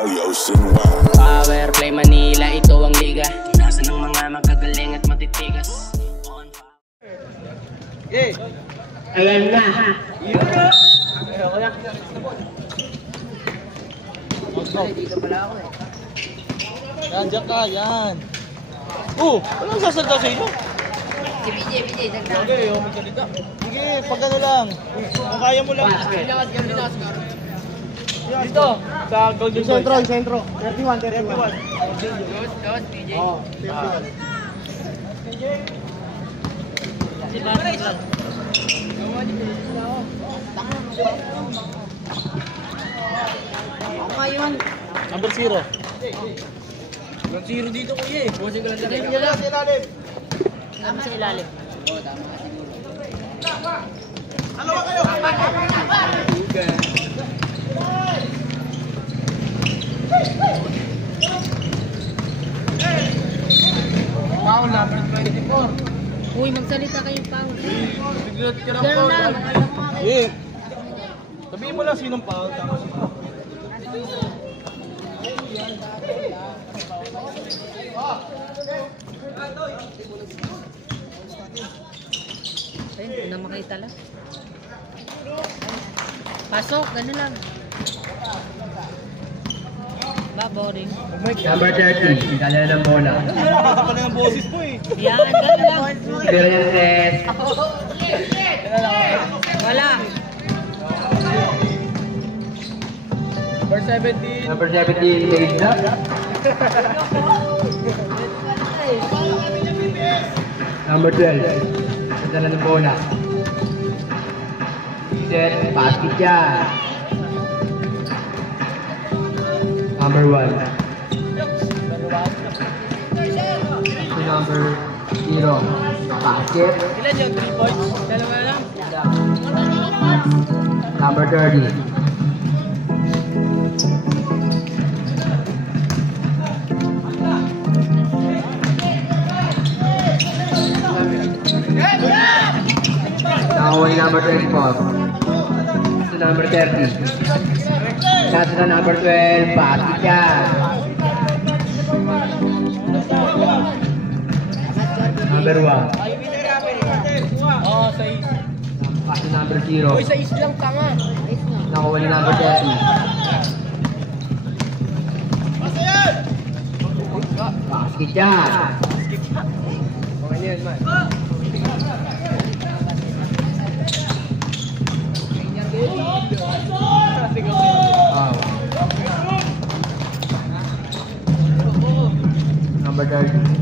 Power Play Manila, ito ang liga. Nasa ng mga magagaling at matitigas. Okay. Ayan na. Dito pala ako eh. Yan, dyan ka, yan. Walang sasalta sa inyo? Si BJ, dagdag. Okay, magsalita. Sige, pag ano lang. Kung kaya mo lang. Dito, sa Golden Sentro. 31. Dos, BJ. Oo, 31. Si Barry lang. Number 0. Number 0 dito kuya eh. Busing ko lang sa Ilalim. Tama sa ilalim. Oo, tama ka siguro. Ano ba kayo? Foul number 24. Uy, magsalita kayo pa. Biglat ka ng Ganun foul. lang. Eh. Sabihin mo lang sinong foul. Tapos Ayun, hindi na makita lang. Pasok, gano'n lang. Boring. Number 30, kala ng bola. nakakita pa na ng boses mo eh. Yan, gano'n lang. Experiences. Wala. Number 17. Number 17, Lady Duck. Number 12, kala ng bola. Set, basket yan. Number 1. Number 0, basket. Ilan yung 3 points? Dalawa lang. Number 30. Nakawin number 24. Sa number 30. Sa number 12, basket yan. Number 1. Oo, 6. Sa number 0. Uy, 6 lang tanga. Nakawin number 30. Basket yan. Okay na yan, man. Wow. Number 30.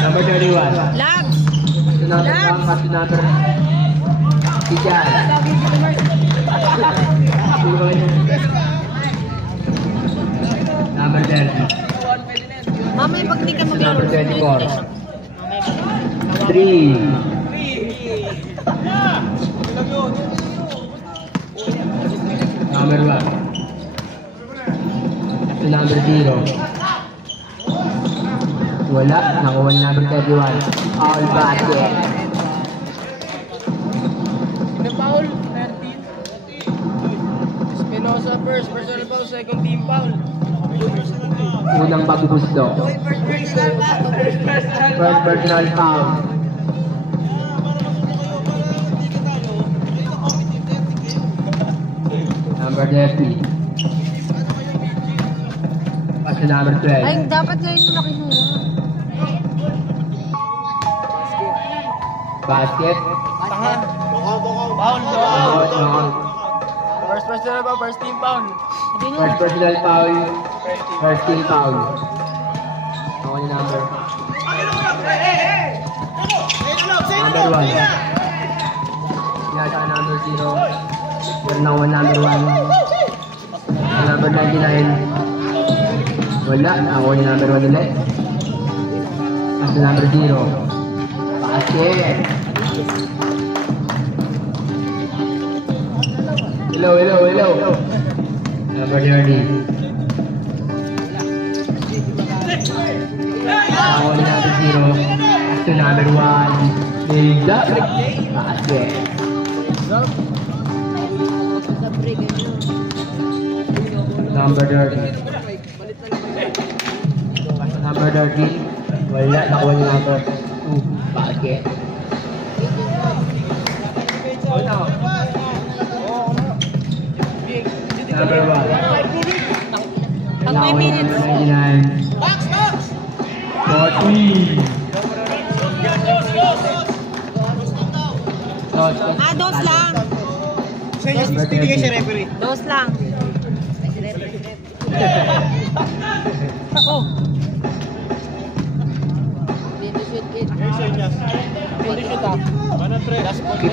Number 31. Lags! Number 1 at number Tijan. Number 30. Mamay, pag di ka Number maglaro. 24. 3. Number 1. Number 0. Wala. Nakuha ni number 31. All basket. Sino foul? 13. Espinosa first. Personal foul. Second team foul. Unang pagbusto. First personal foul. Number 30. Pass to number 12. Ay, dapat ngayon mo nakinuha. Basket. Tanga. Foul. Foul. First personal foul. First team foul. First personal foul. First team foul. Ako yung number. Number 1. Yata number 0. Meron ako number 1. Number 99. Wala. Ako yung number 1 ulit. As number 0. Basket. Hello. Number 30. Ako yung number 1. Nilda. Basket. Number 30. Number 30. Wala. Nakuha niya number 2. Basket. Number 1. Pag may minutes. 99. 40. Dos lang. Sa inyo, 60 bigay si referee. Dos lang. Ako. Sa inyo.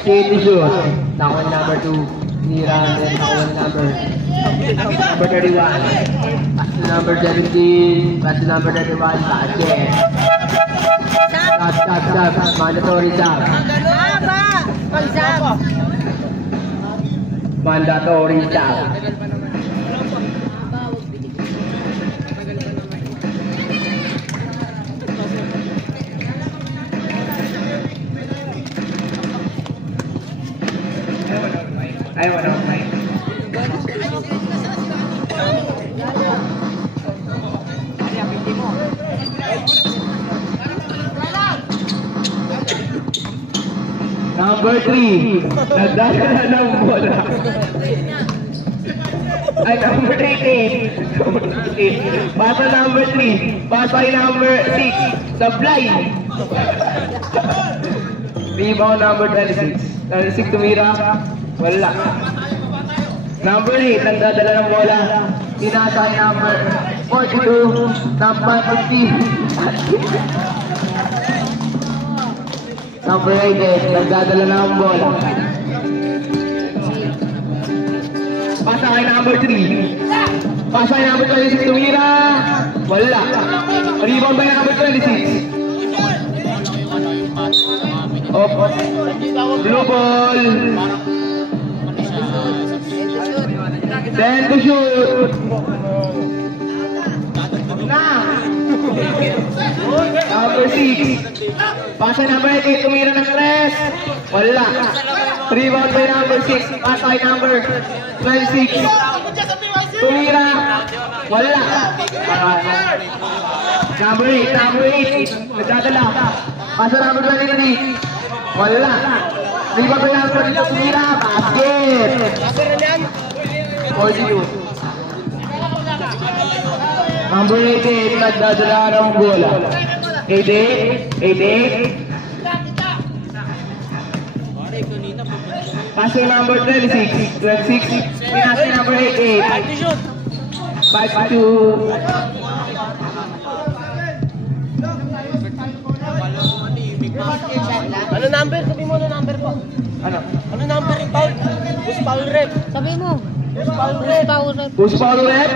Kitty shoot. Nakuha ni number 2. Nira. Then nakuha ni number 31. Pass to number 17. Pass to number 31. Basket. Stop. Mandatory stop. Haba. Pagsap. Mandatory stop. Ayaw na may. Number 3. Nagdadala ng bola. Ay, number 18. Pasa number 3. Pasa ay number 6. Supply. Rebound number 26. 26 tumira. Wala. Number 8. Nagdadala ng bola. Tinasa ay number 42. Number 50. Number 8, nagdadala na ang bola. Pasa kay number 3. Pasa kay number 26, tumira. Wala. Rebound by number 26. Off. Blue ball. 10 to shoot. Number 6. Pasa number 8, tumira ng 3. Wala. Rebound by number 6. Pasa kay number 26. Tumira. Wala. Number 8. Nagdadala. Pasa number 23. Wala. Rebound by number 22. Tumira. Basket. 42. Number 88, nagdadala ng bola. 88. Pass to number 26. 26. Pinasa number 88. 5-2. Ano number? Sabi mo ano number po? Ano? Ano number yung foul? Push foul rep. Sabi mo. Push foul rep. Push foul rep.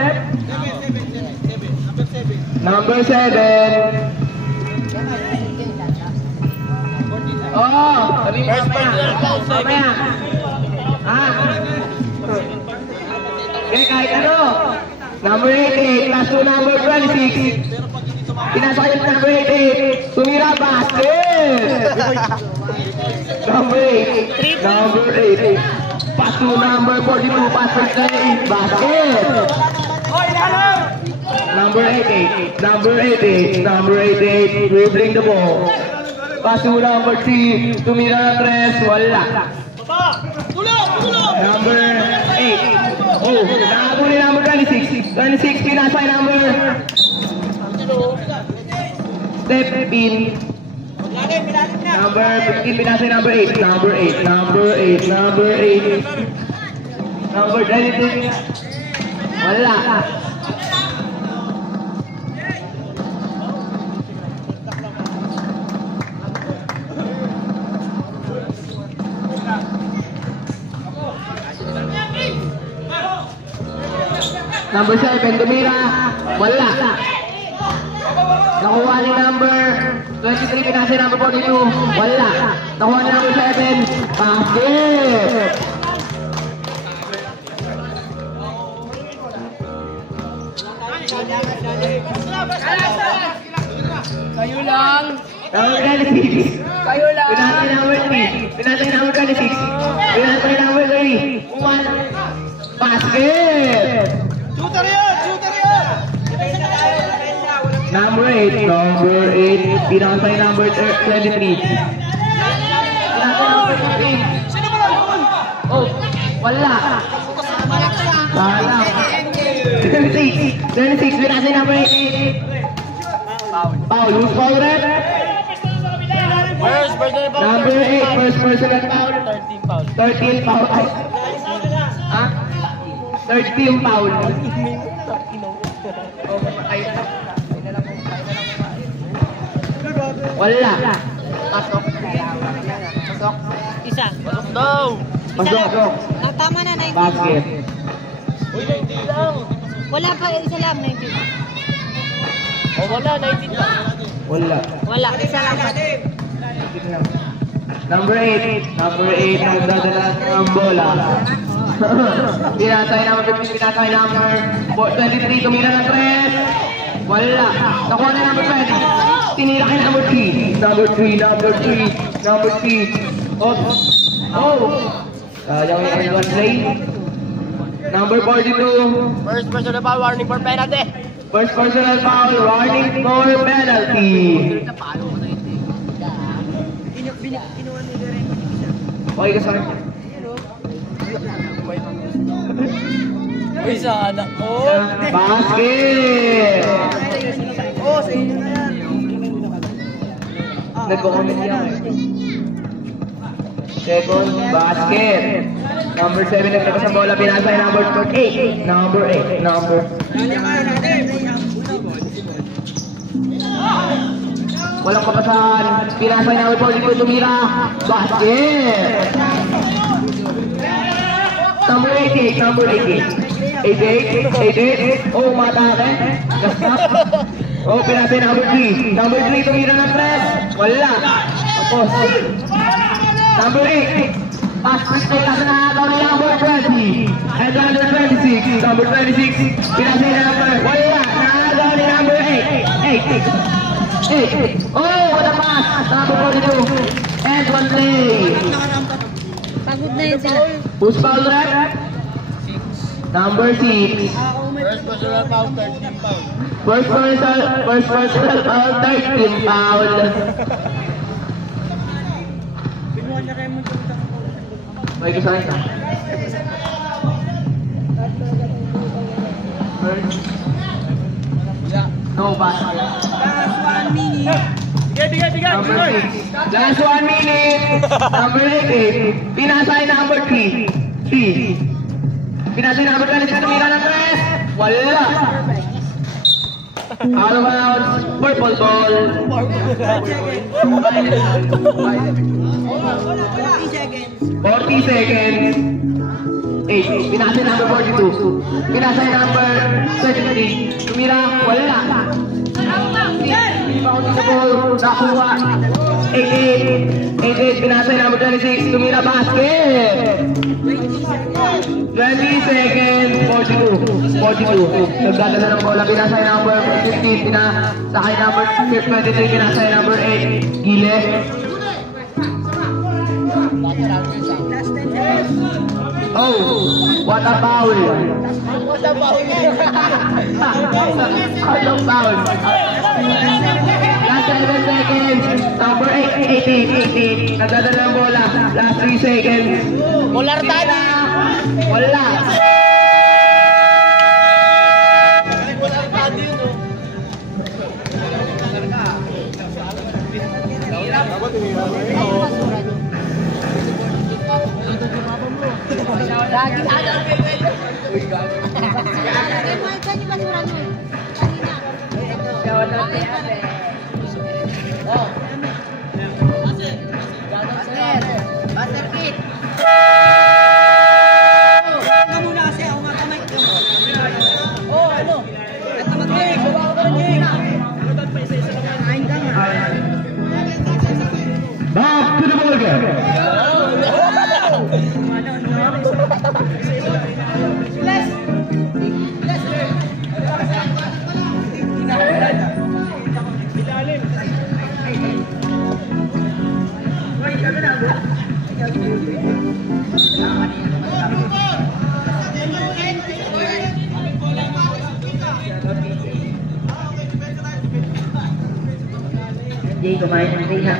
Number 7. Oh, sabi mo mamaya. Okay, kahit ano. Number 88, plus to number 26. Pinasa yung number 88. Tumira basket. Number 8. Number 8. Pass to number 42. Pass to 38. Basket. Number 88. Number 88. Number 88. Dribbling the ball. Pass to number 3. Tumira ng 3. Wala. Number 8. Oh, nakapo ni number 26. 26, pinasa yung number. Step in. Number 15, pinasa yung number 8. Number 8. Number 8. Number 8. Number 22. Wala. Number 7, tumira. Wala. Nakuha ni number 23, pinasa number 42. Wala. Nakuha ni number 7. Basket. Kayo lang. Number 26. Kayo lang. Pinasay number 3. Pinasay number 26. Pinasay number 3. One. Basket! Shooter yun! Shooter yun! Number 8. Number 8. Pinasay number 23. Pinasay number 23. Oh, wala. Sana. 26. 26. Pinasay number 8. Foul. Who's foul rep? First personal foul. Number 8. First personal foul. 13 foul. 13 foul. Ha? 13 foul. Wala. Pasok. Isa. Pasok daw. Pasok. Ah, tama na, 19. Basket. Uy, 19 lang. Wala pa, isa lang, 19. O wala, 19 lang. Wala. Wala, isa lang. Number 8. Number 8. Nagdadala ng bola. Pinatay number 15. Pinatay number 23. Tumira ng 3. Wala. Nakuha na number 20. Tinira ka number 3. Number 3. Number 3. Number 3. Oh. Oh. Sayang yung end one play. Number 42. First personal foul, warning for penalty. First personal foul. Warning for penalty. Okay ka sa akin. Uy, sa anak ko. Basket! Oo, sa inyo na yan. Nagko-comment niya ako eh. Second basket. Number 7 nagtakas ang bola. Pinasay number 8. Number 8. Number. Walang papasahan. Pinasay number 42. Tumira. Basket! Number 88. Number 88. 88. Oh, matake. Oh, pinasay number 3. Number 3. Tumira ng press. Wala. Tapos. Number 8. Pass mistake kasi nakataw ni number 20. And number 26. Number 26. Pinasay number. Wala. Nakataw ni number 8. 8. Oh, what a pass. Number 42. And one play. Pagod na yun sila. Who's foul rep? Number 6. First personal foul, 13 foul. First personal foul, 13 foul. May kasahin ka? No pass. Number 6. Last 1 minute. Number 8. Pinasay number 3. Pinasay number 20. Tumira ng 3. Wala. Out of bounds. Purple ball. 40 seconds. 8. Pinasay number 42. Pinasay number 23. Tumira. Wala. Bounty sa ball. Nakuha. 88. Pinasay number 26. Tumira basket. 20 seconds. 42. Nagdadala ng bola. Pinasay number 15. Pinasay number 23. Pinasay number 8. Gile. Oh, what a foul! What a foul! Last 7 seconds. Number 18. Nagdadala ng bola. Last 3 seconds. Mular tadi. Wala. Lagi ada. Lagi mo ito ni basura mo. Back to the ball game. Hindi kumain ng liha.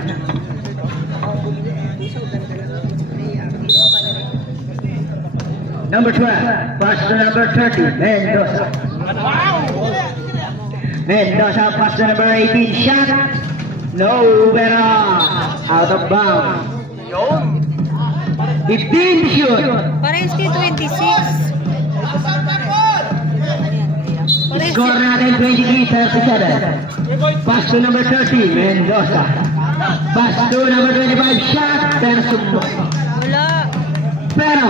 Number 12, pass to number 30, Mendoza. Mendoza, pass to number 18, shot. No, better out of bounds. 15 shoot. Parehas kayo 26. Score natin 23-37. Pass to number 30, Mendoza. Pass to number 25, shot. Pero sumbo. Wala. Pero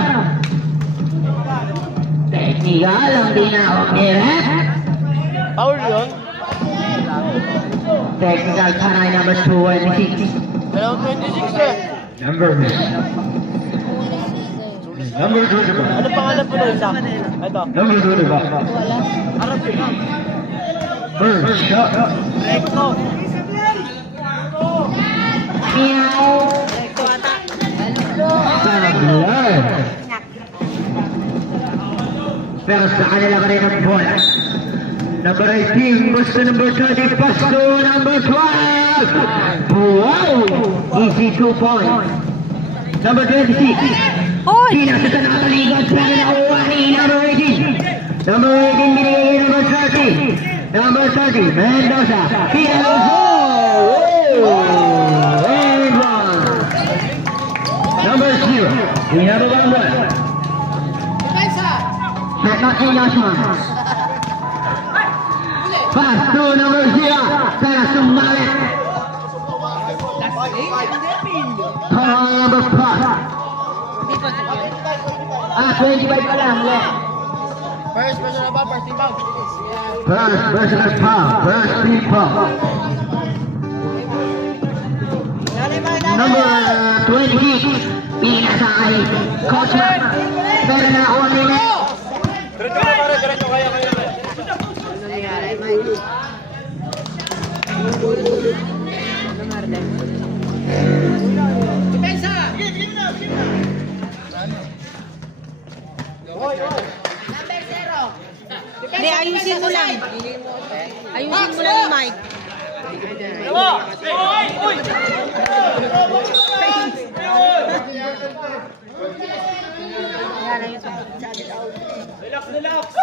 technical ang dinawag ni Rep. Foul yun. Technical taray number 26. Pero 26 eh. Number 25. Ano pangalan po na isa? Ito. Number 25. First shot. Recto. Meow. Ito ata. Sablar. Pero sa kanila pa rin ang bola. Number 18 goes to number 30. Pass to number 12. Wow! Easy 2 points. Number 26. Oy! Pinasa sa nakaligot. Pero nakuha ni number 18. Number 18 binigay ni number 30. Number 30, Mendoza. Pinasa! And one. Number 0. We have a 1-1. Not in last one. Pass to number 0. Pero sumali. Call number 5. Hindi pa sa 25 pa lang. First person na ba? First team foul. First personal foul. First team foul. Number 26. Pinasa kay Coach Mac. Pero nakuha nila. Diretso ka pare, diretso kaya. Hindi, ayusin mo lang. Ayusin mo lang yung mic. Relax, relax.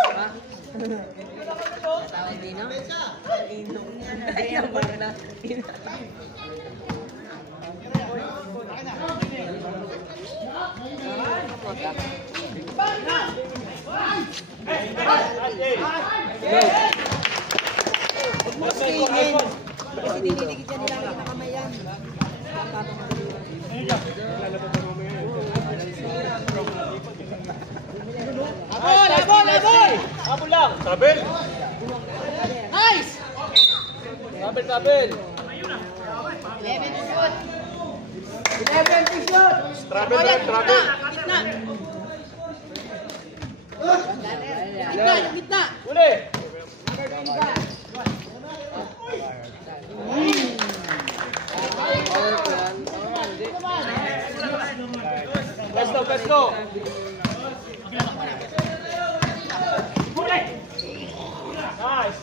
Kasi diniligid yan nila ang kamay yan. Abol, abol, abol! Abol lang. Tabel. Nice! Tabel, tabel. 11 to shoot. 11 to shoot. Travel, travel. Gitna, gitna. Uli. Pesto, pesto. Nice.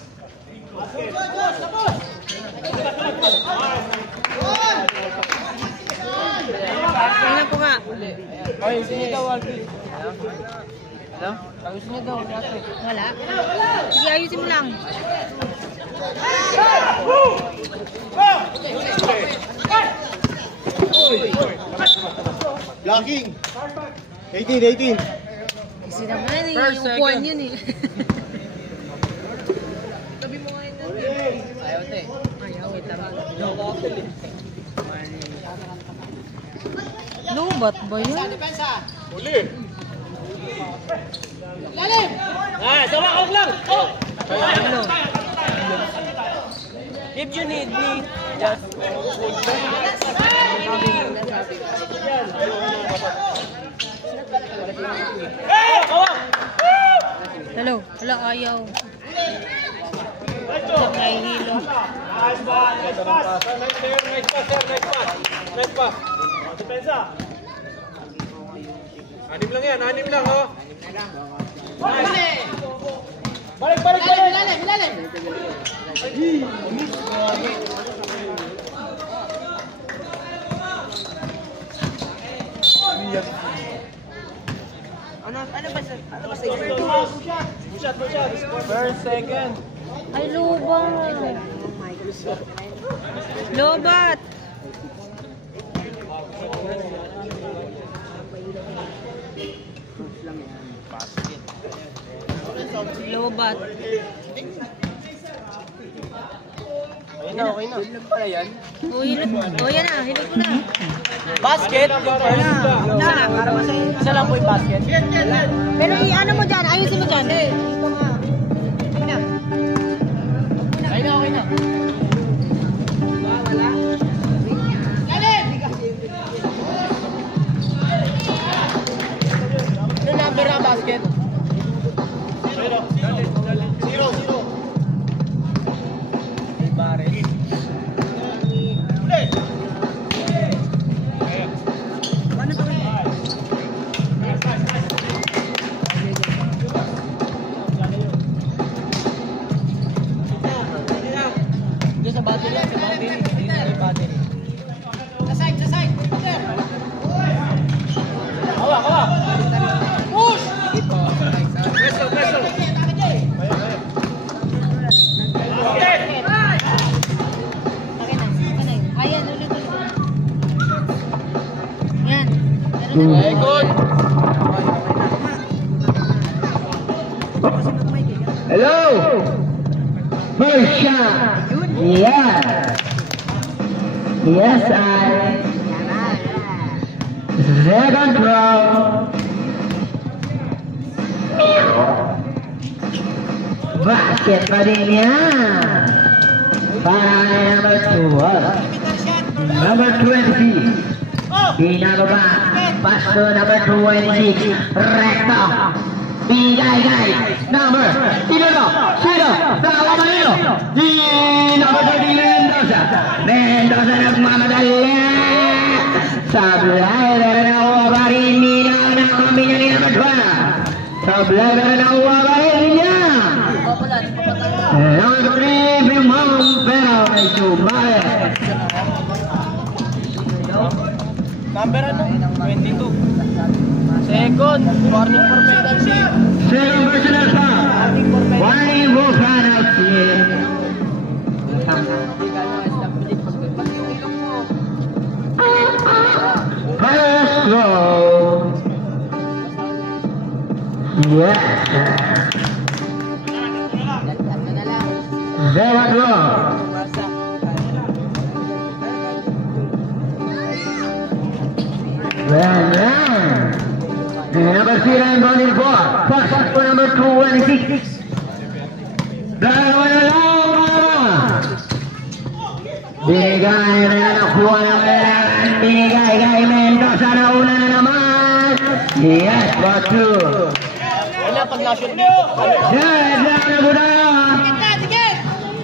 Tingnan ko nga. Ayusin niyo daw, Alvin. Ano? Ayusin niyo daw. Wala. Sige, ayusin mo lang. Blocking. 18. Kasi naman eh, First, yung buwan second. yun eh. Ayaw ito eh. Ayaw, wait lang. Lubat ba yun? Uli. Lalim! Ah, sama ka lang! Oh! Ano? If you need me, just... Hello? Hello, ayaw. Diyan nahihilo. Nice pass! Nice pass! Nice pass! Nice pass! Nice pass! Depensa! Anim lang yan, anim lang, oh. Balik! Ilalim! First, second. Ay, lubang. Lobat. Lobat. Okay na. Oh, hilot. Oh, yan na. Hilot ko na. Basket. Isa lang po yung basket. Pero ano mo dyan? Ayusin mo dyan. Okay na. Ano number ng basket? 0. Sa battery. Sa side. Hawak. Push! Presto. Ayan, ulit. Yan. Very good. Hello! First shot! Yes! Yes, I... Second throw! Basket pa din yan! Para number 2. Number 20. Binababa. Pass to number 26. Recto. Bigay. Number. Sino? Tawa Manilo. Di number 30 Mendoza. Mendoza nagmamadali. Sablay na uwabarin niya ng pamilya ni number 12. Sablay na uwabarin niya. Number 3, Bimang pero may sumay. Number 22. Second, warning for penalty. Second personal foul. Warning for penalty. First throw. Yes. Second throw. Number 3 and running for pass for number 26. Dalawa na lang. Binigay na nakuha ng kailangan. Binigay kay Mendoza na una na naman. Yes, for 2. Wala pag na-shoot. Yes, na buda.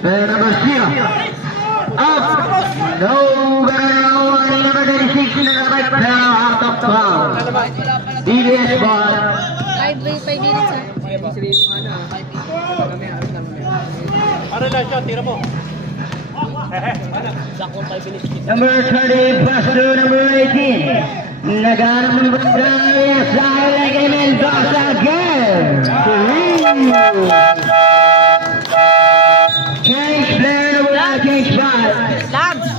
Number 0. Up. No, number 36 na dapat pero out of foul. DBS ball. 5 minutes ha. Ano lang siya, tira mo. Number 30, pass to number 18. Naghanap ng Bundayas dahil kay Mendoza again. Change player number 1, change shot. Labs!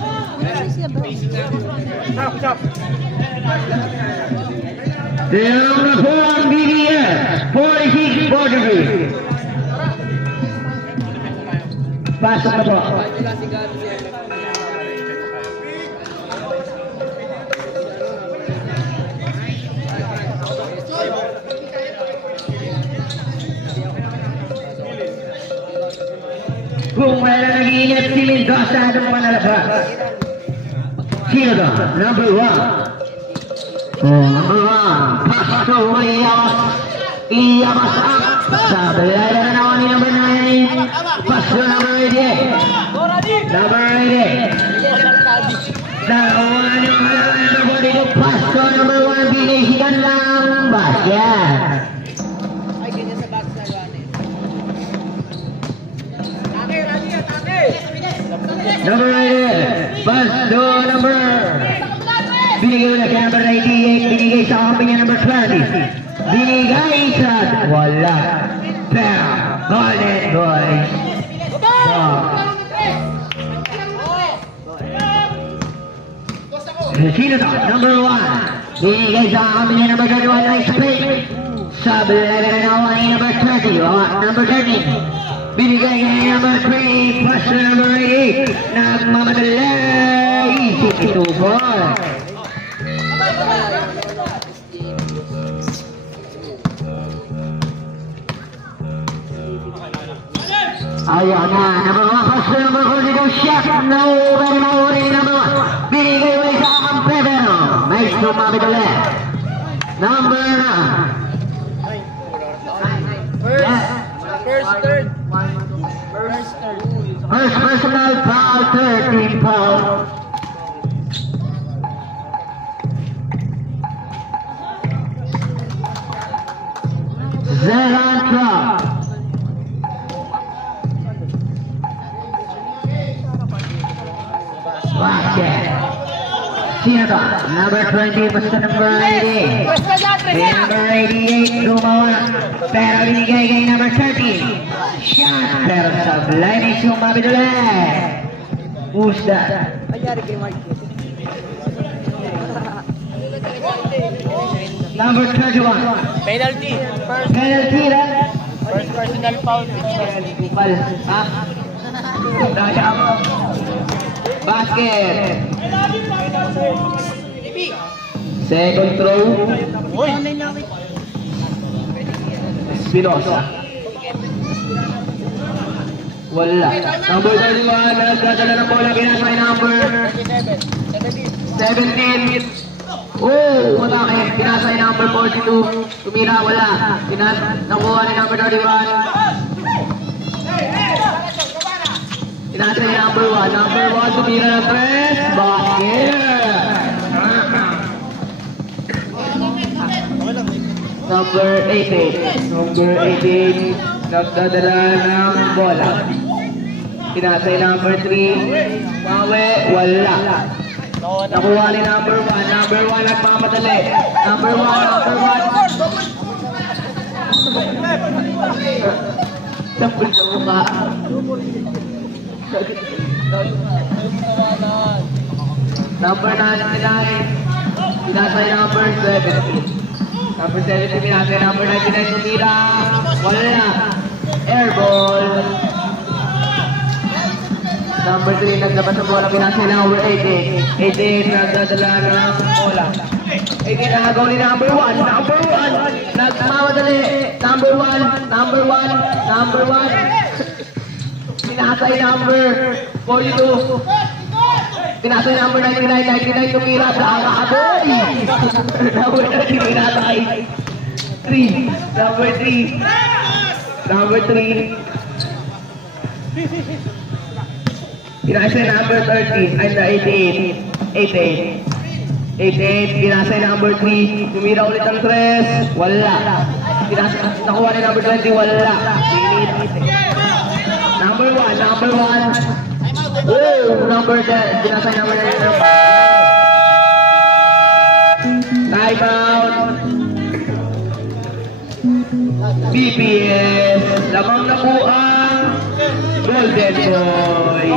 Stop. The number 4 BBS, 46-43. Pasok na po. Kung wala nag-iingat si Mendoza, anong panalabas? Sino to? Number 1. Number 1. Pass to Iyabas up. Sabi na naman ni number 9. Pass to number 88. Number 88. Dalawa yung halaman ng body ko. Pass to number 1. Binisigan lang. Basket. Ay, ganyan sa box na gani. Number 98. Pass to number. Binigay ulit kay number 98. Binigay sa kaping niya number 20. Binigay sa wala. Pero, Golden Boys. Sino to? Number 1. Binigay sa kaping niya number 31. Nice pick. Sub 11 na ay number 30. Number 13. Binigay kay number 3. Pass to number 88. Nagmamadali. Easy to ball. Ayan na, number 1, pass to number 42, shot, no, very mahuli, number 1, binigay ulit sa akang Pedro, may sumabit ulit, number 9, first personal foul, 13 foul, Zerantra. Basket. Sino to? Number 20 was to number 88. Number 88 gumawa. Pero binigay kay number 30. Shot. Pero sablay ni sumabit ulit. Usda. Number 31. Penalty. Penalty na. First personal foul. Bukal. Ha? Daya mo. Basket. Second throw. Espinosa. Wala. Number 31. Nagdadala ng bola. Ginasa ay number 17. Oh, matake. Ginasa ay number 42. Tumira, wala. Nakuha ni number 31. Ginasa ay number 1. Number 1, tumira ng 3. Basket. Number 88. Number 88. Nagdadala ng bola. Ginasa ay number 3. Mawe, wala. Nakuha ni number 1. Number 1 nagmamadali. Number 1. Sampul sa mukha. Number 99. Pinasay number 17. Number 17 pinasay number 99. Tumira. Wala. Airball. Number 3, nagdapat sa bola, pinasay number 88. 88, nagdadala ng bola. 88, nagagaw ni number 1. Number 1, nagmamadali. Number 1. Pinasay number 42. Pinasay number 99. 99, tumira sa akaboy. Number 30, pinasay. 3. Number 3. Pinasay number 13, ay na 88. 88, pinasay number 3, tumira ulit ang 3, wala. Nakuha ni number 20, wala. Number 1. Oh, number 10, pinasay number 9. Time out. BPS, lamang na po ang Golden Boy.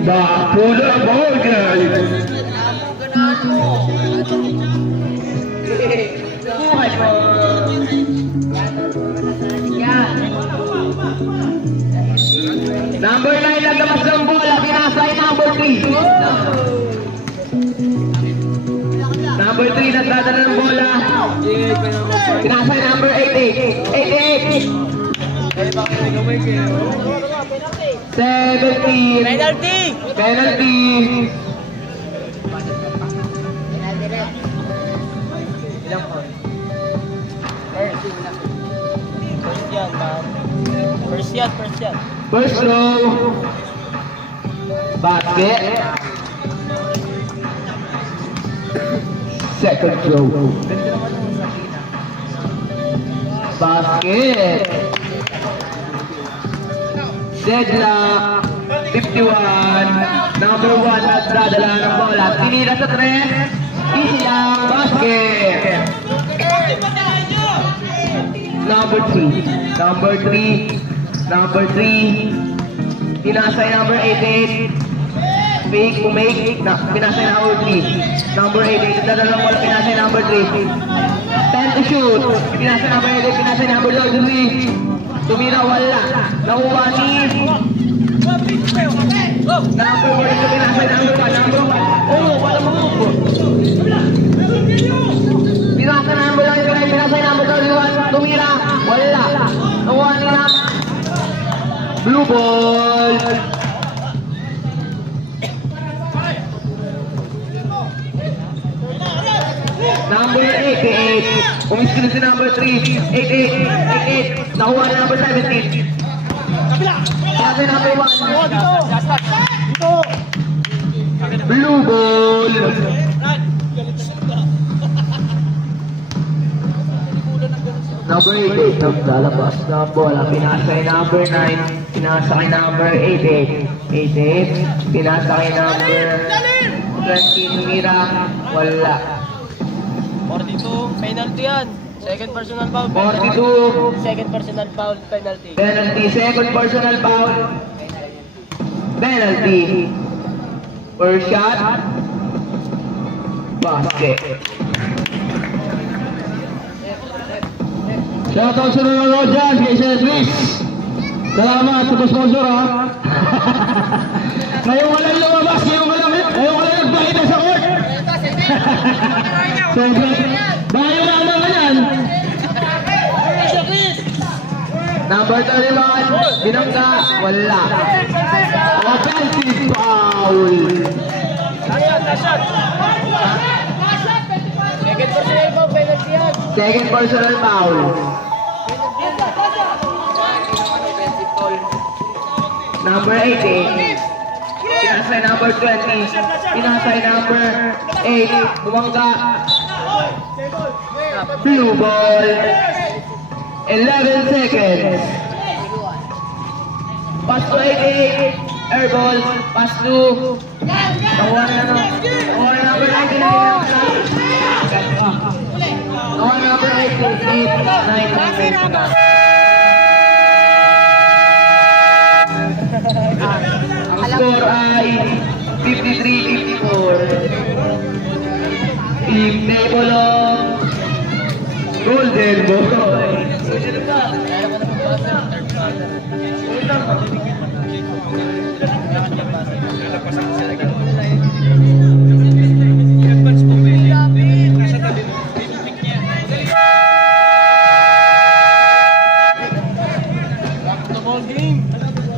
Back to the ball game. Number 9 nagdamas ng bola, pinasay number 3. Number 3 nagdadala ng bola, pinasay number 88. 17. Penalty. Ilang foul? First yan, ma'am. First yan. First row. Basket. Second row. Basket. Deadlock. 51. Number 1 na dadala ng bola. Tinira sa 3. Easy lang. Basket. Number 3. Pinasay number 88. Fake to make. Pinasay number 3. Number 88. Dadala ng bola. Pinasay number 3. 10 to shoot. Pinasay number 88. Pinasay number 3. Tumira wala. Nakuha ni number 4 ito pinasay number 1. Oh, wala mo. Pinasay number 1. Pinasay number 1. Tumira wala. Nakuha ni blue ball. Number 88. Umiskrin si number 3. 88. Nakuha ni number 17. Pinasay number 1. Blue ball. Number 88. Naglalabas na bola. Pinasay number 9. Pinasay number 88. 88. Pinasay number 20. Tumira. Wala. 42, penalty yan. Second personal foul. 42. Second personal foul, penalty. Penalty. Second personal foul. Penalty. First shot. Basket. Shoutout sa nanonood dyan kay Sir Luis. Salamat sa sponsor ha. Ngayon walang lumabas, ngayon walang nagpakita sa court. Bayo na naman yan. Number 31. Binangga. Wala. Offensive foul. Second personal foul, penalty yan. Second personal foul. Number 18. Pinasay number 20. Pinasay number 8. Bumangga. Blue ball. 11 seconds. Pass to 88. Air ball. Pass to. Nakuha na number 19. Nakuha number 8. 9. Ang score ay 53-54. Team table of Golden Boy.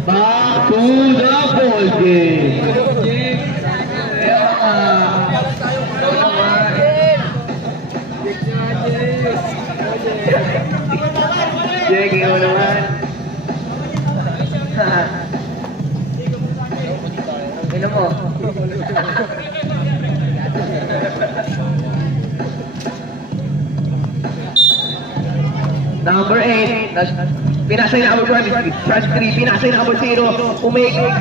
Back to the ball game. Sige mo naman. Ano mo? Number 8. Pinasay na number 1. Charge 3. Pinasay na number 0.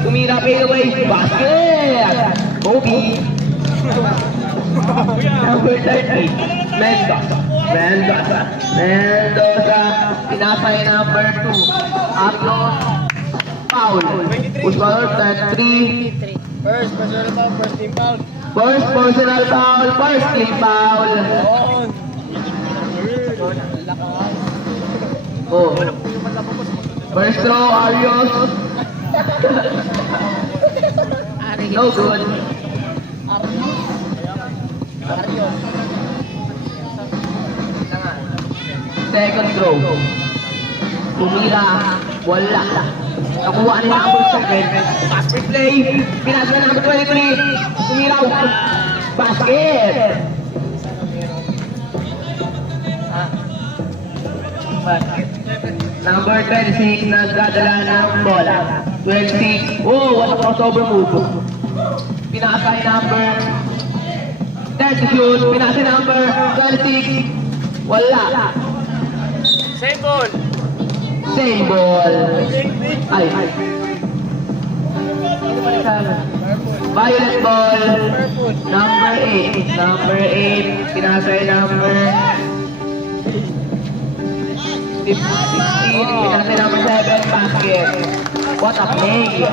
Tumira, fade away. Basket! Kobe. Number 30. Mendoza. Pinasay number 2. Atlos. Foul. Usmanor, 3. First personal foul, first team foul. First personal foul. First team foul. Oh. First row, Arios. No good. Second row. Tumira. Wala. Nakuha ni number 7. Pass replay. Pinasa na number 23. Tumira. Basket. Number 26, nagdadala ng bola. 26, oh, what a crossover move. Pinakasay number 30 shoot, pinakasay number 26, wala. Same ball. Same ball. Ay. Violet ball. Number 8. Number 8. Pinasay number 16. Pinasay number 7. Basket. What a play.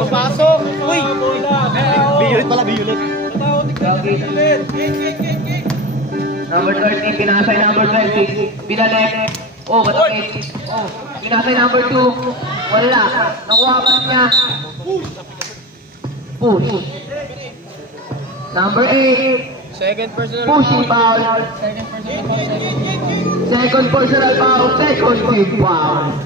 Papasok. Uy. Violet pala, violet. Number 13. Pinasay number 20. Binalik. Oh, what a play. Oh. Pinasay number 2. Wala. Nakuha pa niya. Push. Number 8. Second personal Pushing foul. Second personal foul. Second team foul.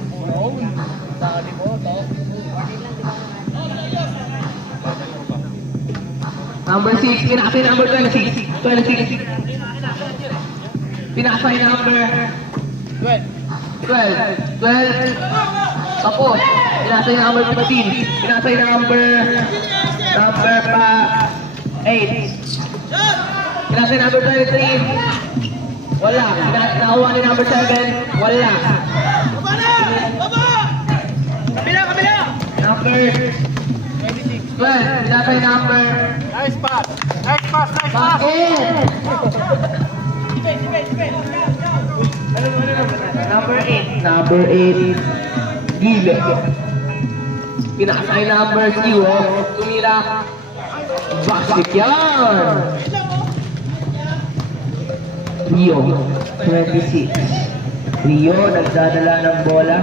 Number 6. Pinakasay number 26. 26. Pinakasay number 12. 12. Tapos, pinasay number 15. Pinasay number 8. Pinasay number 23. Wala. Nakuha ni number 7. Wala. Kabila. Number 12. Pinasay number Nice pass. Nice pass, nice pass. Bakit? Number 8. Number 8. Gile. Pinakasay number 0. Tumira. Basket yan. Rio. 26. Rio nagdadala ng bola.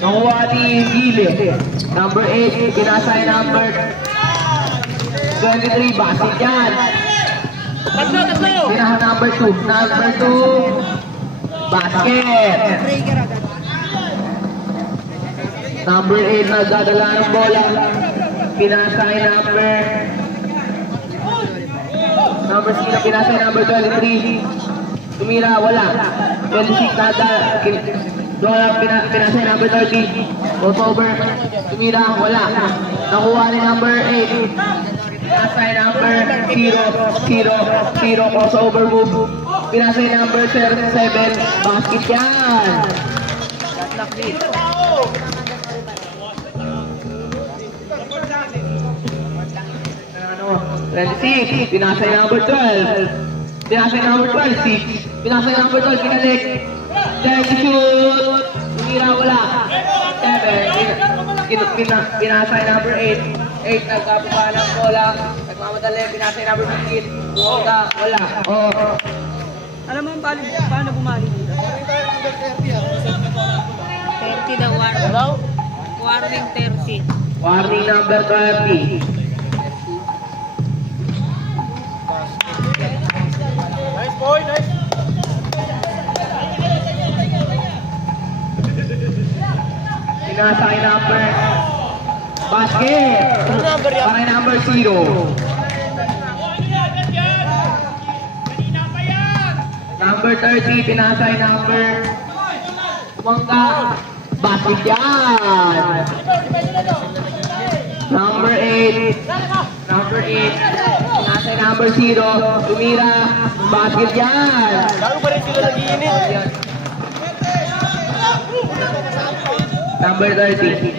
Nakuha ni Gile. Number 8. Pinasay number 23. Basket yan. Tatlo. Pinaka number 2. Number 2. Basket. Number 8 nagdadala ng bola. Pinasay number 0. Pinasay number 23. Tumira, wala. 26 pinasay number 30. Crossover. Tumira, wala. Nakuha ni number 8. Pinasay number 0. Crossover move. Pinasay number 7. Basket yan. Ano? 26. Pinasay number 12. Pinasay number 12. 6. Pinasay number 12. Pinalik. 30 shoot. Tumira, wala. 7. Pinasay number 8. 8. Nagkabuka ng bola. Nagmamadali. Pinasay number 15. Buoga. Wala. Oh. Alam mo paano bumali dito? 30 daw, warning 30. Warning number 30. Nice boy, nice. Pinasay number basket. Parang number 0. Number 30, pinasay number Mangga. Basket yan. Number 8. Pinasay number 0. Tumira. Basket yan. Lalo pa rin sila nag-iinit. Number 30.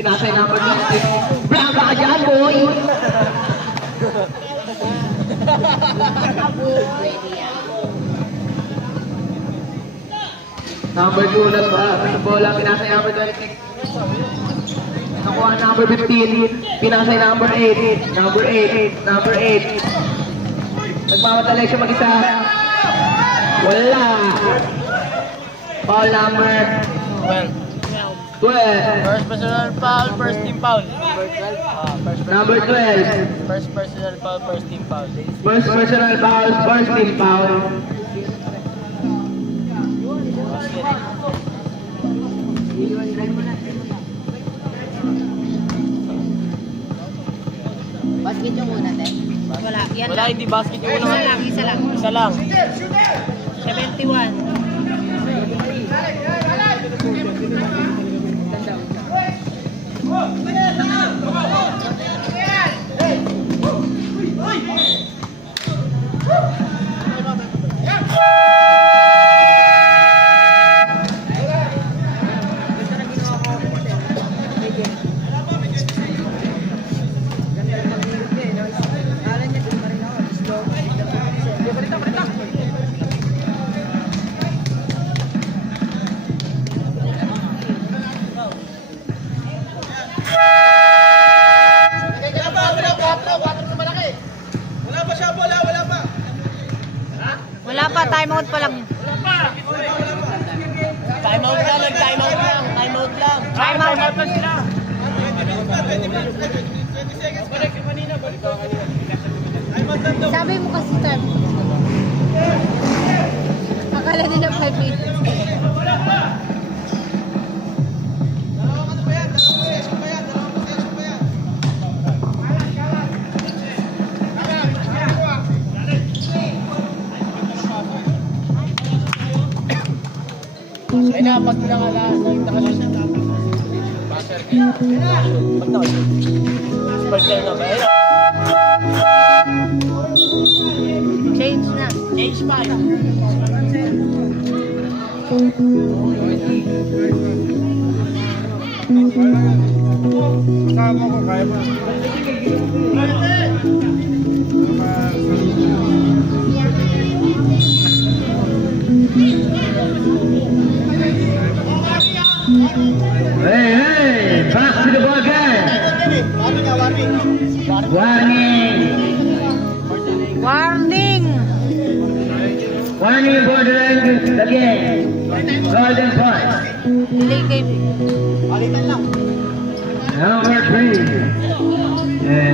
Pinasay number 26. Blanca ka dyan, boy! Number 2 na bola, pinasay number 26. Nakuha number 15. Pinasay number 8. Number 8. Nagmamadali siya mag-isa. Wala. Foul number 12. First personal foul, first team foul. Number 12. First personal foul, first team foul. First personal foul, first team foul. basket yung una, te? Wala. Yan Wala, lang. hindi basket yung Isa una. lang, isa lang. Isa lang. 71. Wala pa, time out pa lang. Time out lang, time out lang, time out lang. Time out. Sabi mo kasi time. Akala nila 5 minutes. Ay na, pag nakalaan, nakalaan. Basher ka. Pag nakalaan. Basher na ba? Ayun. Change na. Change 5. Kasama ko, kaya mo. Hey, hey, back to the ball game. Warning. Warning! Warning for the game. Golden point. Delay game. Number 3.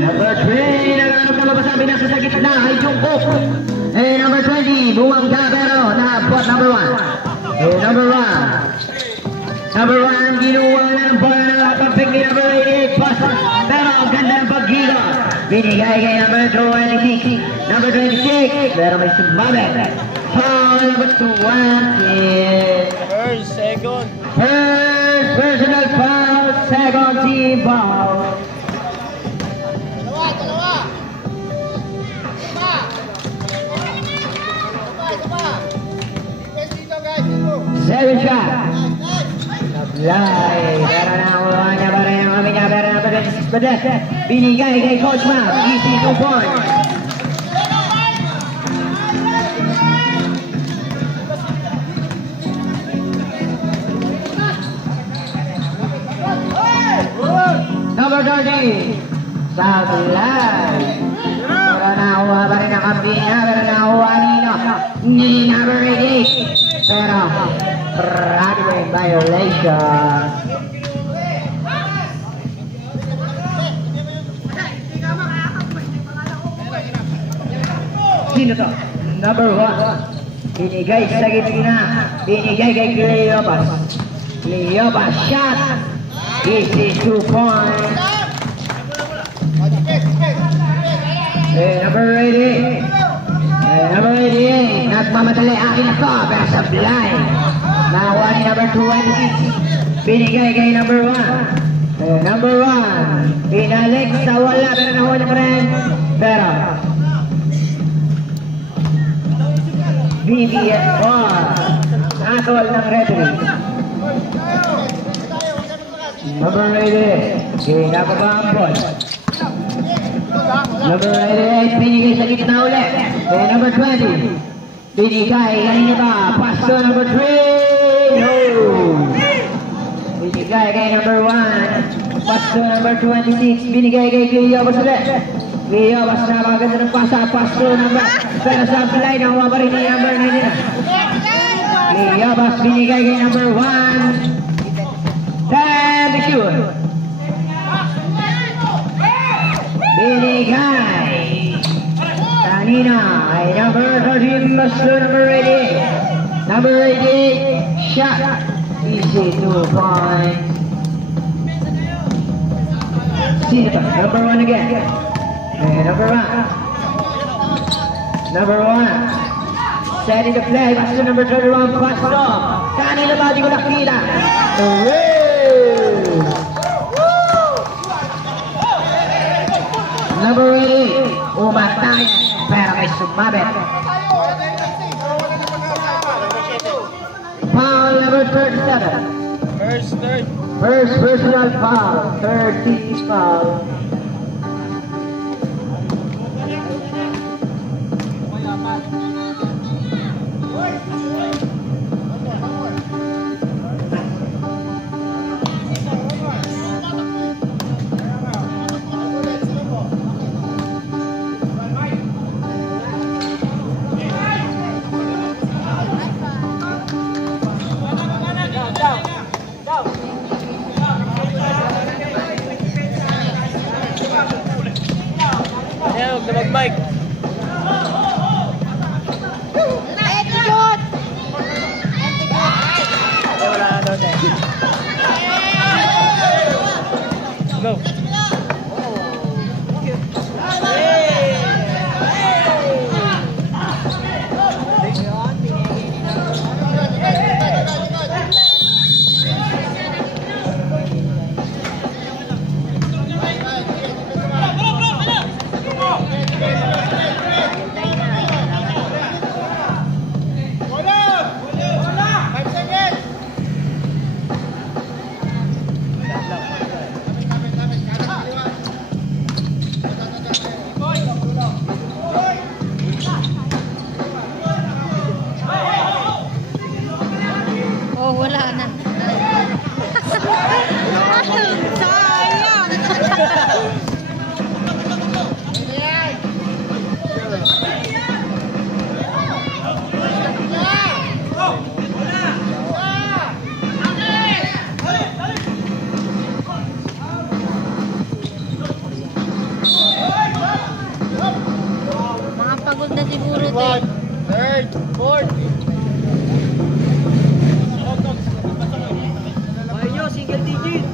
Number 3, nagharap na mabasabi na sa gitna ay Jungkook. Number 20, Buwang Gabero na bot number 1. Number 1. Number 1, ginuwa na ng bola ng kapag ni number 88, pasok. Pero ang ganda ng pag-giga. Binigay kay number 26. Number 26, pero may sumabit. Foul number 20. First, second. First personal foul, second team foul. Seven shot. Sablay. Pero nakuha niya pa rin ang kami niya. Pero napalit si Spadet. Binigay kay Coach Mac. Easy 2 points. Number 30. Sablay. Pero nakuha pa rin ang kami niya. Pero nakuha ni number 88. Pero runway violation. Sino to? Number 1. Binigay sa gitna. Binigay kay Cleopas. Cleopas shot. Easy 2 points. Number 88. Number 88. Nagmamadali akin na to. Pero sablay. Nakuha ni number 26. Binigay kay number 1. Number 1. Pinalik sa wala. Pero nakuha niya pa rin. Pero BBS ball. Atol ng referee. Number 88. Ginagawa ang ball. Number 88. Binigay sa gitna ulit. Number 20. Binigay kanina ba? Pass to number 3. No. Binigay kay number 1. Pass to number 26. Binigay kay Cleopas ulit. Cleopas na maganda ng pasa. Pass to number. Pero sa fly na huwa pa rin ni number 9 na. Cleopas binigay kay number 1. Time to shoot. Binigay. Kanina ay number 13 plus to number 88. Number 88 shot. Easy 2 points. Sino to? Number 1 again. And number one. Setting the flag, pass to number 31, Pasto. Kanina ba, di ko nakita. Hooray! Number 8, umatay, pero may sumabit. Foul number 37. First personal foul, 30 foul. Mag-mic. Wala na daw siya. Go. Oh, wala na. Sayang. Mga pagod na siguro din. Third, fourth. Ayun, single digit.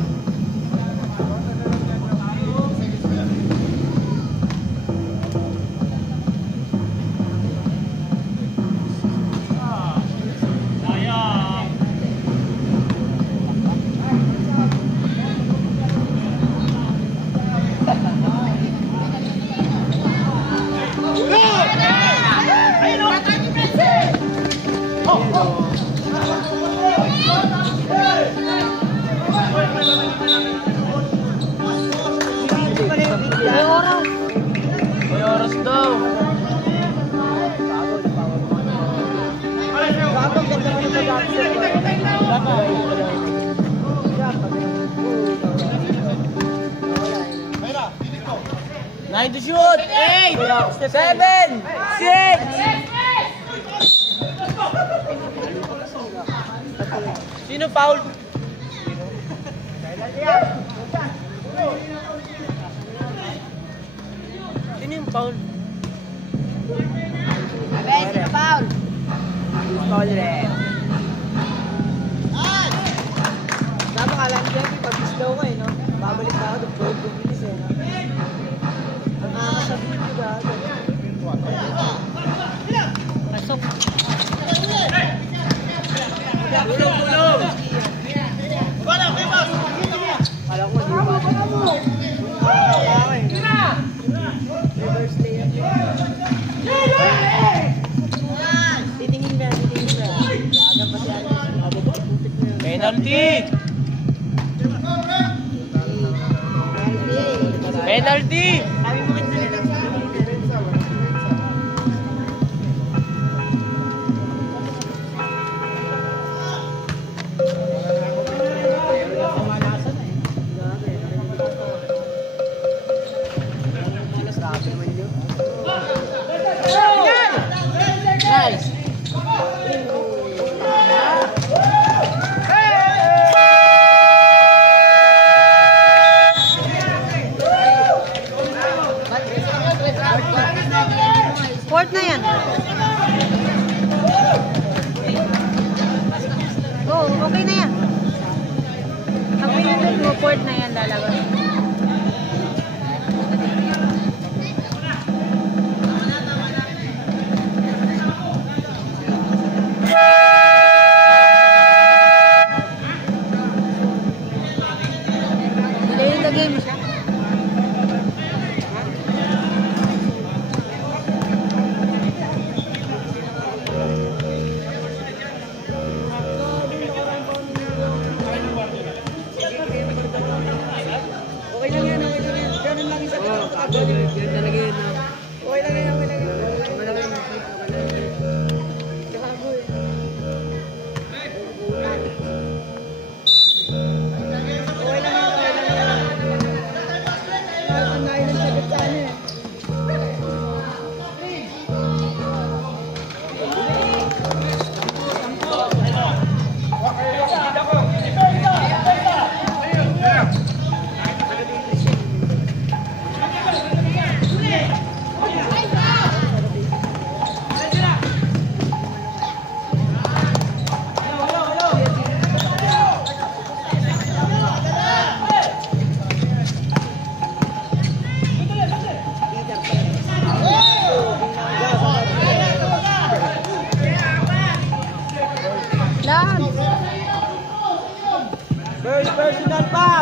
May oras daw. Nine to shoot! 8! 7! 6! Sino foul? Sino yung foul? Sino foul? Foul rin. Tama ka lang dyan, pag-slow ko no? Babalik na ako, doon bilis no? Ang nakakasabihin ko dahil. Pasok. Tulong! Alam ko, di ba? Reverse layer. Titingin na. Gagan pa siya. Penalty! Penalty! Sabi mo kita nila. Nice!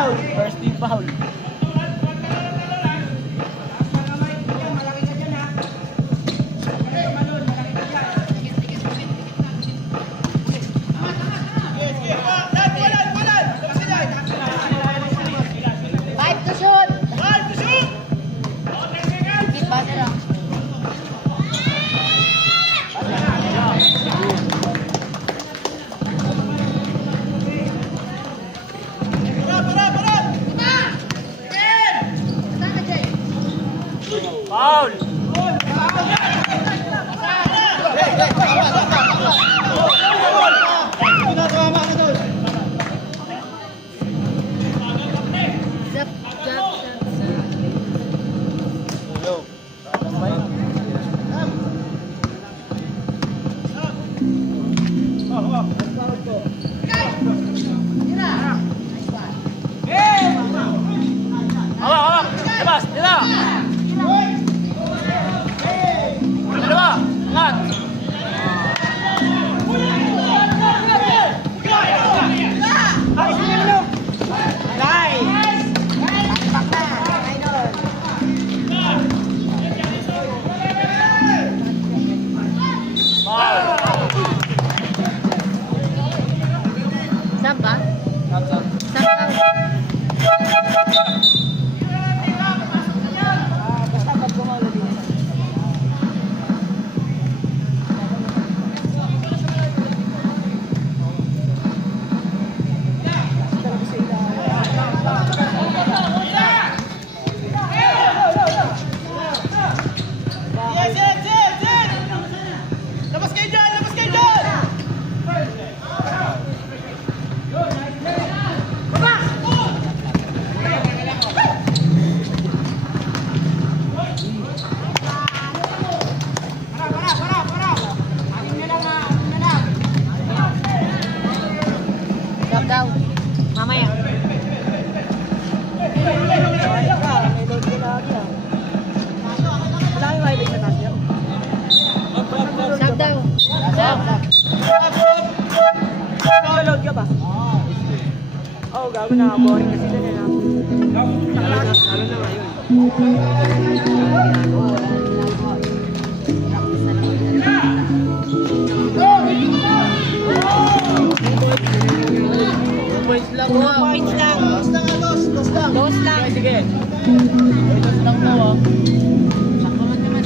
foul. First team foul. Foul! Nag-load ka ba? Oo, gago na. Boring kasi dun eh. Lalo na ngayon. Points lang. 2 points lang. Dos lang. Sige. Dos lang mo. Sakto man naman.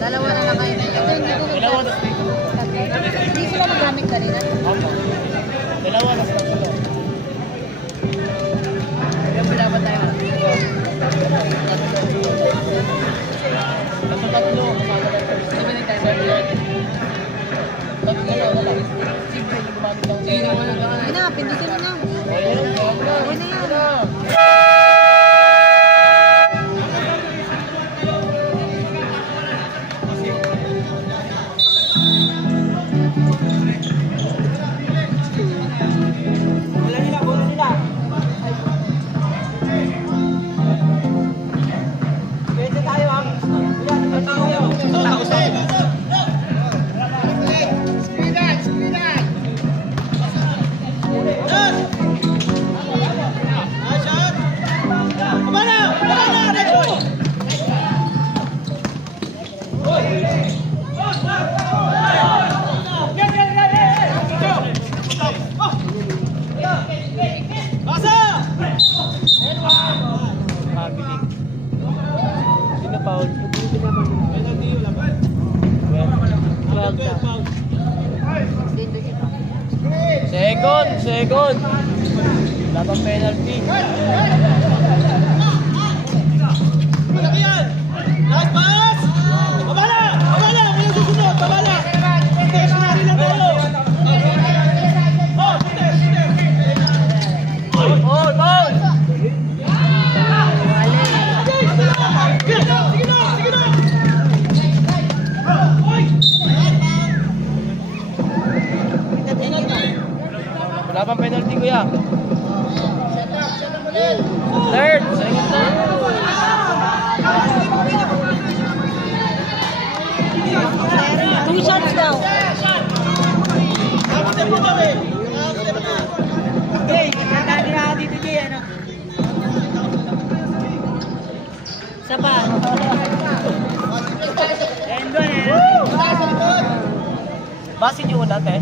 Dalawa na lang kayo. Hindi sila magamit kanina. Dalawa na sila. Kaya wala ba tayo? Tatlo. Sabi ni tayo. Tatlo na wala. Siyempre, gumamit lang. Ay na, pindutin mo na. Okay na yan. Second. Labang penalty. Malaki yan! Last pass! Babala! Babala! Walang susunod! Babala! Stationary lang tayo! Isa pa. Basin yung una, te.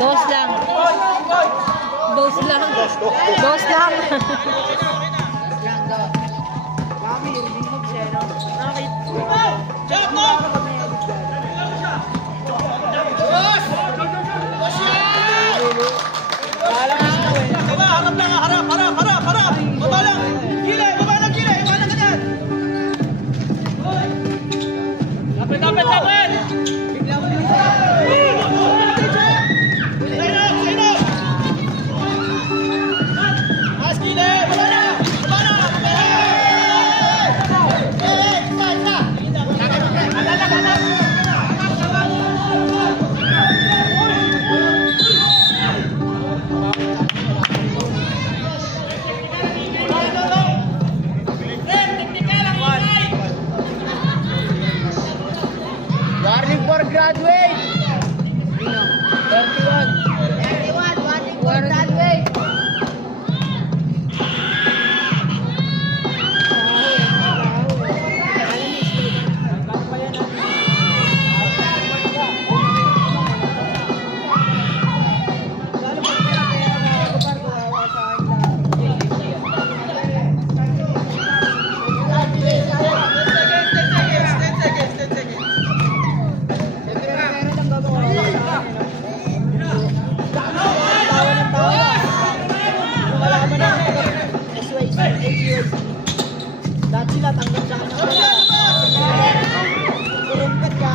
Dos lang. Dos lang. Dos lang. Harap lang, harap. Baba lang. Gilay, baba lang, ganyan. Dapat. Mas gilay, baba na. Warning for graduate! 31. Warning for graduate! Dati sila tanggap sa anak. Kurumpet ka.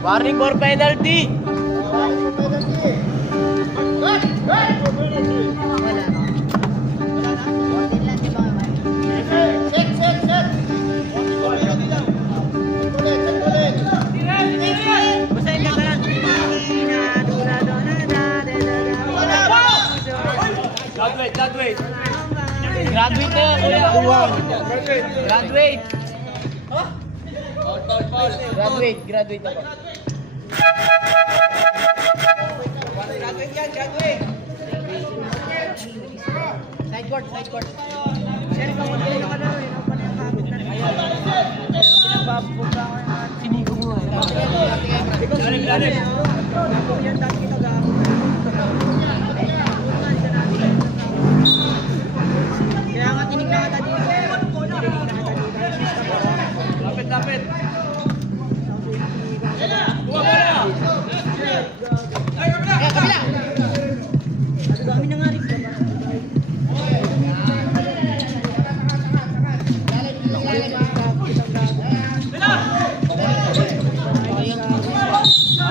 Warning for penalty. Graduate. Graduate na kuya. Graduate. Graduate ako. Graduate. Side court. Sinigo mo eh. Kaya nga tinig na kita dito. Lapit. Kabila. Kami na nga rin.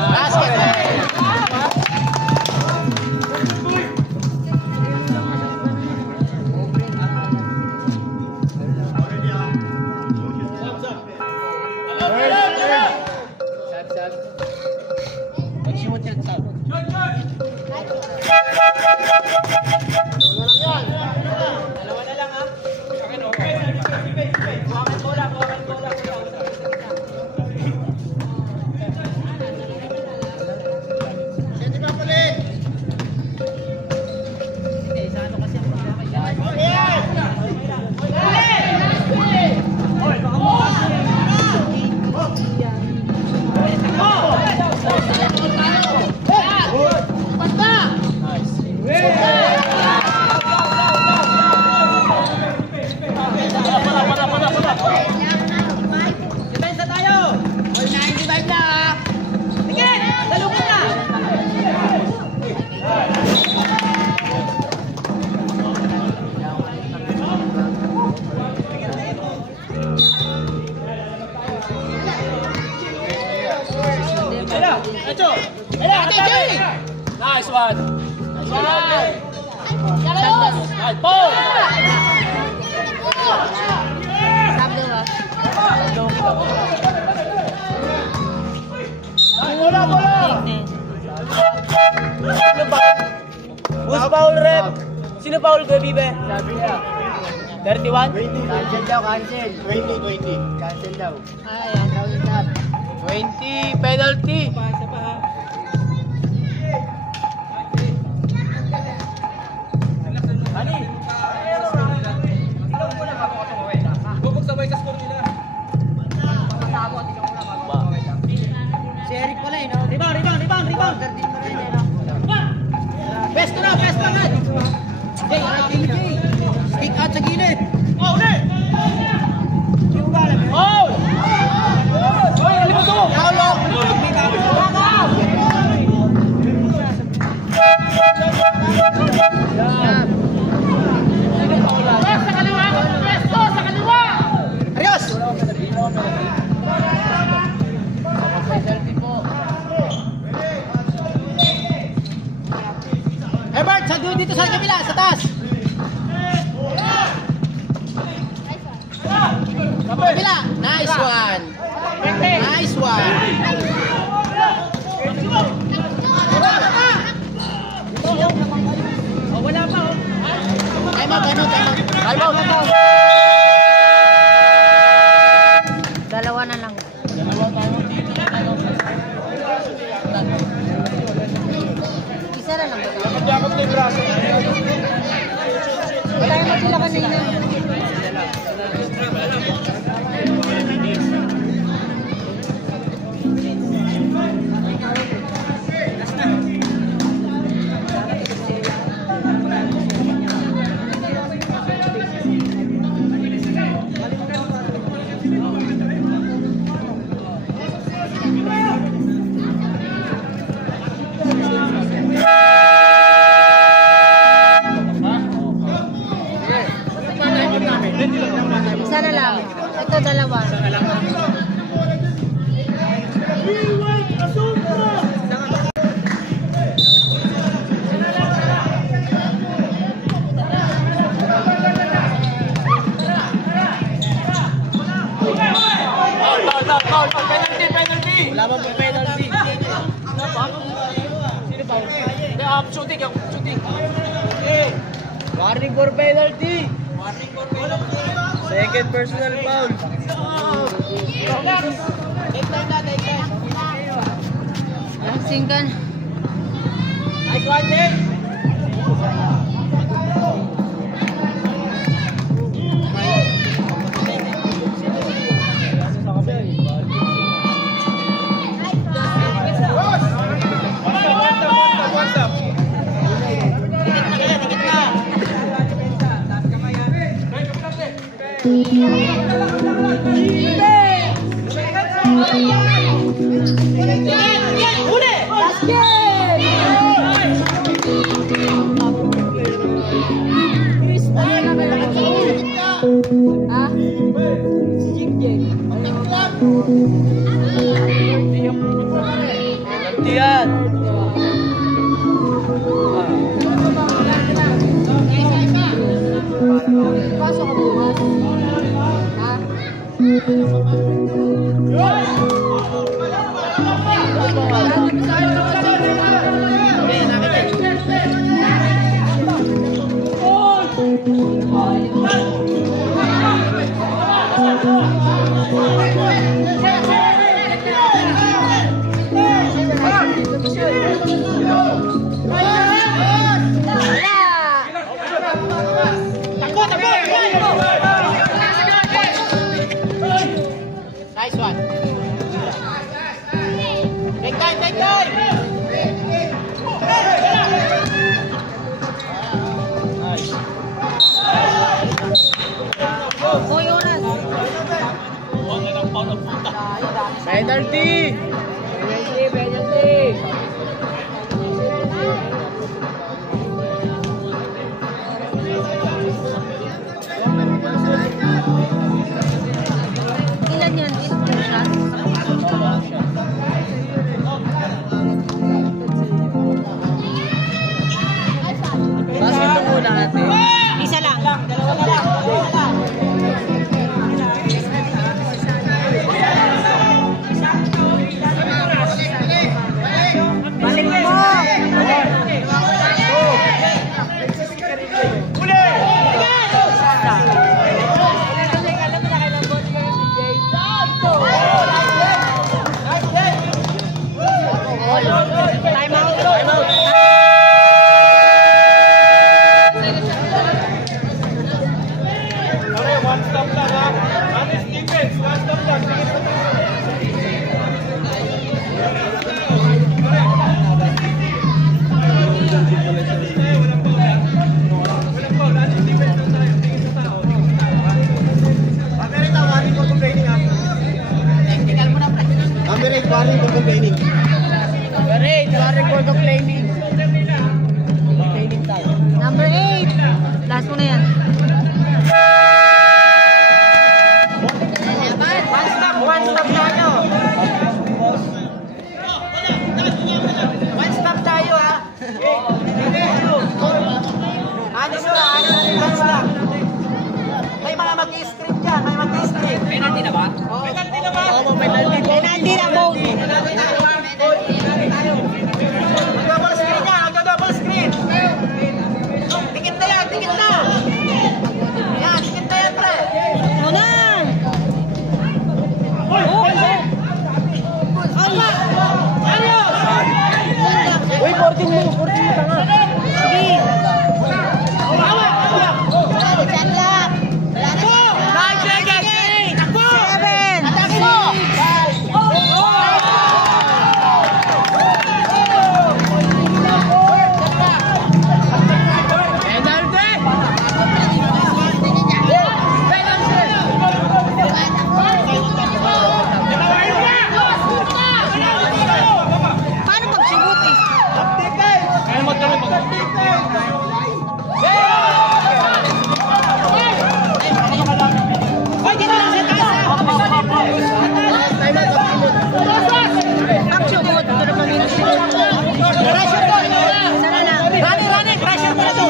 Basket. Echo! Ayan! Nice one! Nice one! Nice ball! Sabdo ba? Bola! Who's foul, rep? Sino foul ko, Bibe? 31? Cancel daw, cancel. 20. Cancel daw. Ay, ang tawag na. 20, penalty. Si Eric pala eh, no? Rebound! Pesto na agad! Jay, stick out sa gilid! Oh, ulit! Hindi mo ba alam yun? Oh! Hoy, alimot mo! Ayos! Ebert, sa dito sa kabila, sa taas! Kabila! Nice one! Nice one! Oh, wala pa oh! Time out, time out, time out! Time out! Dalawa na lang. Isa na lang ba? Jakot na yung braso. Tayo mo sila kanina. Isa na lang. Ito dalawa. Penalty! Wala bang penalty? Sino foul? Shooting. Okay. Warning for penalty. Second personal foul. Singkan. Nice one, Jay. Ha? Tiyan. Pasok ka bukas. Ha? Nice one. Take time. Hoy, oras. Penalty. Ilan yan? 2 shots? One stop lang ha. Honest defense, one stop lang. Warning for complaining. Number 8. Last mo na yan. One stop tayo. One stop tayo ha. Anis ka, anis lang. May mga mag-i-script dyan, may mag-i-script. Penalty na ba? Oo. Penalty na ba? Oo, penalty. Penalty na po. Mag-double screen yan, mag-double screen. Tikit na yan, tikit na. Yan, tikit na yan, pre. Una! Uy, 14 mo ka nga. Sige. Diyan lang. 9 seconds. 7. Paano pag sibuti? Ang sumot. Pero paminus siya. Pressure ko, Sana na. running, pressure mo na to.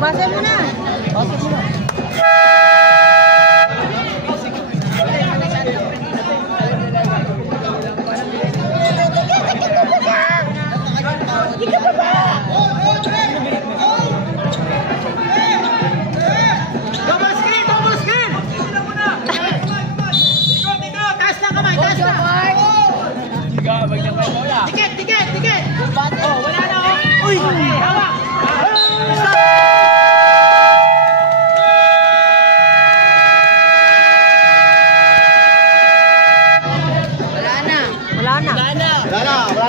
Basa mo na. Double screen, double screen. Ikaw, taas lang kamay, taas lang. Tikit, tikit, tikit. Oh, wala na oh. Uy, hawak. Wala na. Wala na.